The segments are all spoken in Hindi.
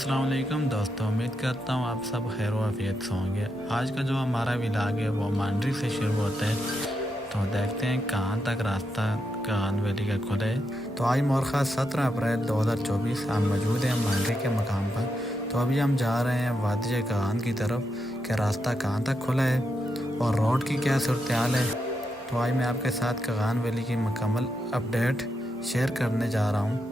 अस्सलाम वालेकुम दोस्तों, उम्मीद करता हूँ आप सब खैर वाफियत से होंगे। आज का जो हमारा व्लॉग है वो मांडरी से शुरू होता है, तो देखते हैं कहाँ तक रास्ता कागन वैली का खुला है। तो आज मोरखा 17 अप्रैल 2024 हम मौजूद हैं मांडरी के मकाम पर। तो अभी हम जा रहे हैं वादी कागन की तरफ कि रास्ता कहाँ तक खुला है और रोड की क्या सूरत हाल है। तो आज मैं आपके साथ कागन वैली की मुकम्मल अपडेट शेयर करने जा रहा हूँ।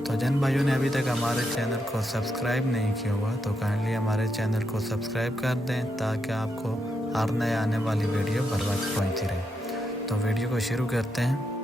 तो जिन भाइयों ने अभी तक हमारे चैनल को सब्सक्राइब नहीं किया हुआ तो काइंडली हमारे चैनल को सब्सक्राइब कर दें ताकि आपको हर नए आने वाली वीडियो बर वक्त पहुँचती रहे। तो वीडियो को शुरू करते हैं।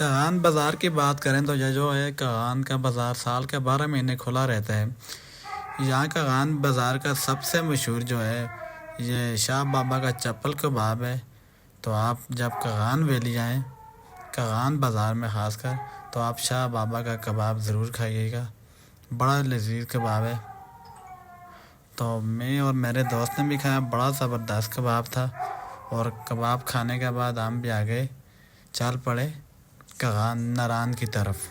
कागन बाज़ार की बात करें तो यह जो है कागन का बाज़ार साल के 12 महीने खुला रहता है। यहाँ कागन बाज़ार का सबसे मशहूर जो है ये शाह बाबा का चप्पल कबाब है। तो आप जब कागन वैली आएँ कागन बाज़ार में ख़ासकर तो आप शाह बाबा का कबाब ज़रूर खाइएगा, बड़ा लजीज कबाब है। तो मैं और मेरे दोस्त ने भी खाया, बड़ा ज़बरदस्त कबाब था। और कबाब खाने के बाद हम भी आ गए, चल पड़े कगान नारान की तरफ।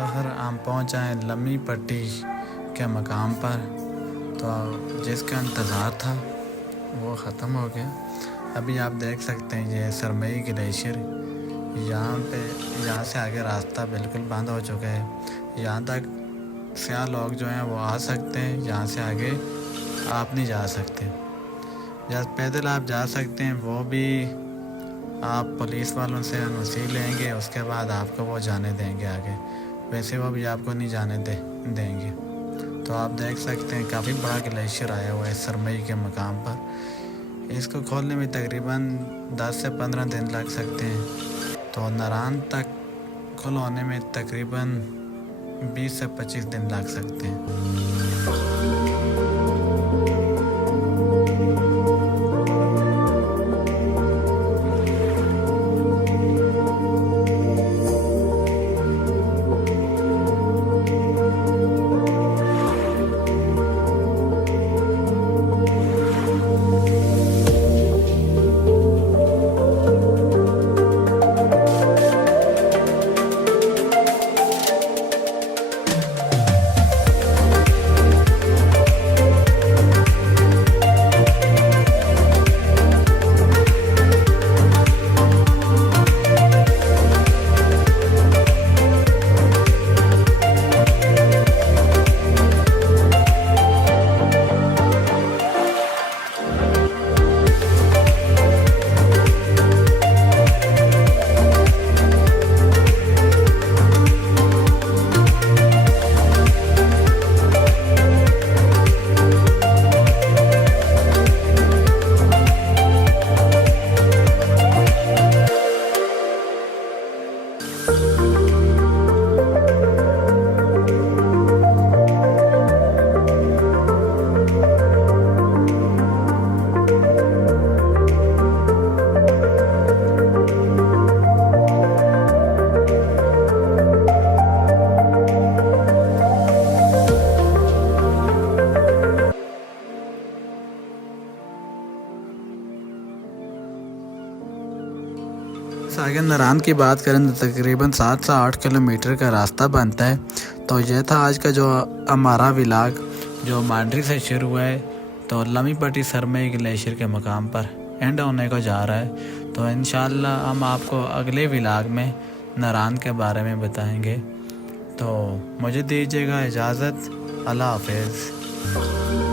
आखिर हम पहुँच आए लम्बी पट्टी के मकाम पर। तो जिसका इंतज़ार था वो ख़त्म हो गया। अभी आप देख सकते हैं ये सरमई ग्लेशियर, यहाँ से आगे रास्ता बिल्कुल बंद हो चुका है। यहाँ तक सयाह लोग जो हैं वो आ सकते हैं, यहाँ से आगे आप नहीं जा सकते। या पैदल आप जा सकते हैं, वो भी आप पुलिस वालों से एनओसी लेंगे, उसके बाद आपको वो जाने देंगे आगे। वैसे वो भी आपको नहीं जाने देंगे। तो आप देख सकते हैं काफ़ी बड़ा ग्लेशियर आया हुआ है सरमई के मकाम पर। इसको खोलने में तकरीबन 10 से 15 दिन लग सकते हैं। तो नारान तक खुलवाने में तकरीबन 20 से 25 दिन लग सकते हैं। आगे नारान की बात करें तो तकरीबन 7 से 8 किलोमीटर का रास्ता बनता है। तो यह था आज का जो हमारा व्लॉग, जो मांडरी से शुरू हुआ है तो लम्बी पट्टी सरमई ग्लेशियर के मकाम पर एंड होने को जा रहा है। तो इंशाल्लाह हम आपको अगले व्लॉग में नारान के बारे में बताएंगे। तो मुझे दीजिएगा इजाज़त। अल्लाह हाफिज़।